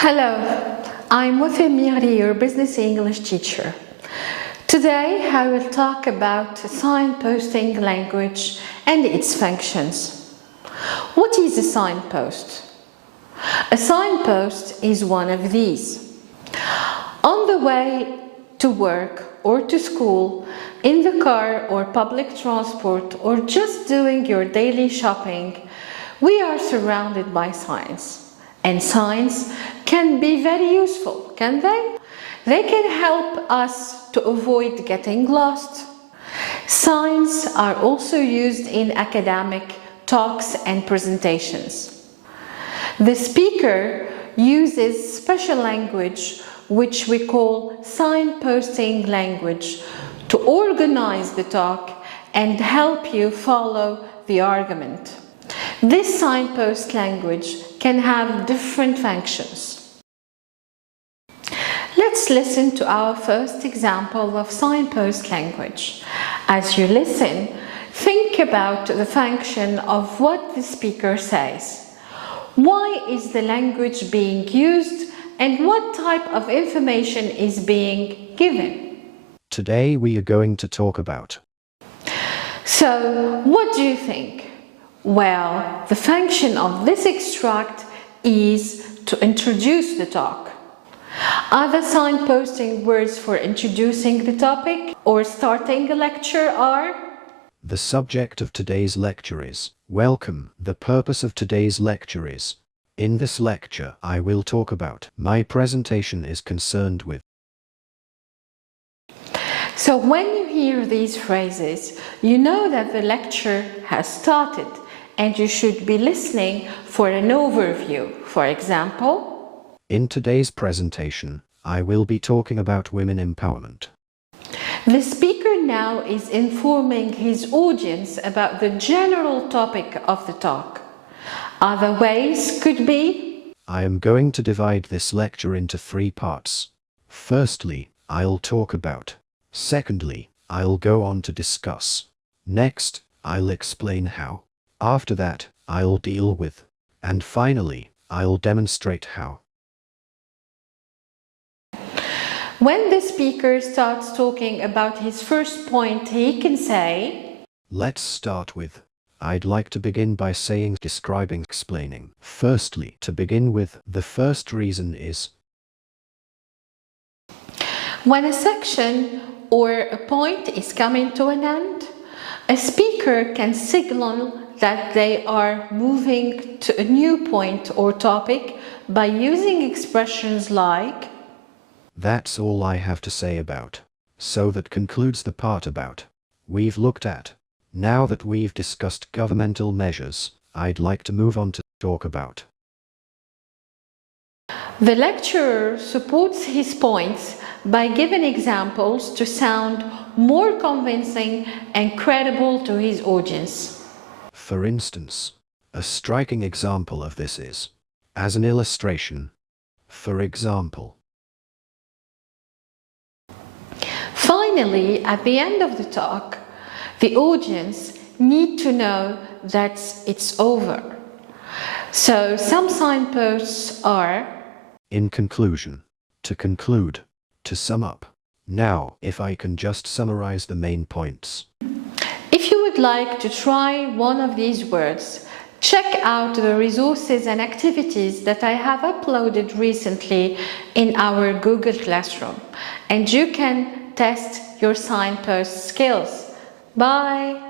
Hello, I'm Wafa Miri, your business English teacher. Today I will talk about signposting language and its functions. What is a signpost? A signpost is one of these. On the way to work or to school, in the car or public transport, or just doing your daily shopping, we are surrounded by signs. And signs can be very useful, can they? They can help us to avoid getting lost. Signs are also used in academic talks and presentations. The speaker uses special language, which we call signposting language, to organize the talk and help you follow the argument. This signpost language can have different functions. Let's listen to our first example of signpost language. As you listen, think about the function of what the speaker says. Why is the language being used and what type of information is being given? Today we are going to talk about. So, what do you think? Well, the function of this extract is to introduce the talk. Other signposting words for introducing the topic or starting a lecture are: The subject of today's lecture is welcome. The purpose of today's lecture is. In this lecture, I will talk about. My presentation is concerned with. So when you hear these phrases, you know that the lecture has started and you should be listening for an overview. For example, in today's presentation, I will be talking about women empowerment. The speaker now is informing his audience about the general topic of the talk. Other ways could be: I am going to divide this lecture into 3 parts. Firstly, I'll talk about. Secondly, I'll go on to discuss. Next, I'll explain how. After that, I'll deal with. And finally, I'll demonstrate how. When the speaker starts talking about his first point, he can say, let's start with. I'd like to begin by saying, describing, explaining. Firstly, to begin with, the first reason is. When a section or a point is coming to an end, a speaker can signal that they are moving to a new point or topic by using expressions like. That's all I have to say about. So that concludes the part about. We've looked at. Now that we've discussed governmental measures, I'd like to move on to talk about. The lecturer supports his points by giving examples to sound more convincing and credible to his audience. For instance, a striking example of this is, as an illustration. For example. Finally, at the end of the talk, the audience need to know that it's over. So some signposts are: in conclusion, to conclude, to sum up. Now, if I can just summarize the main points. If you would like to try one of these words, check out the resources and activities that I have uploaded recently in our Google Classroom, and you can test your signpost skills. Bye!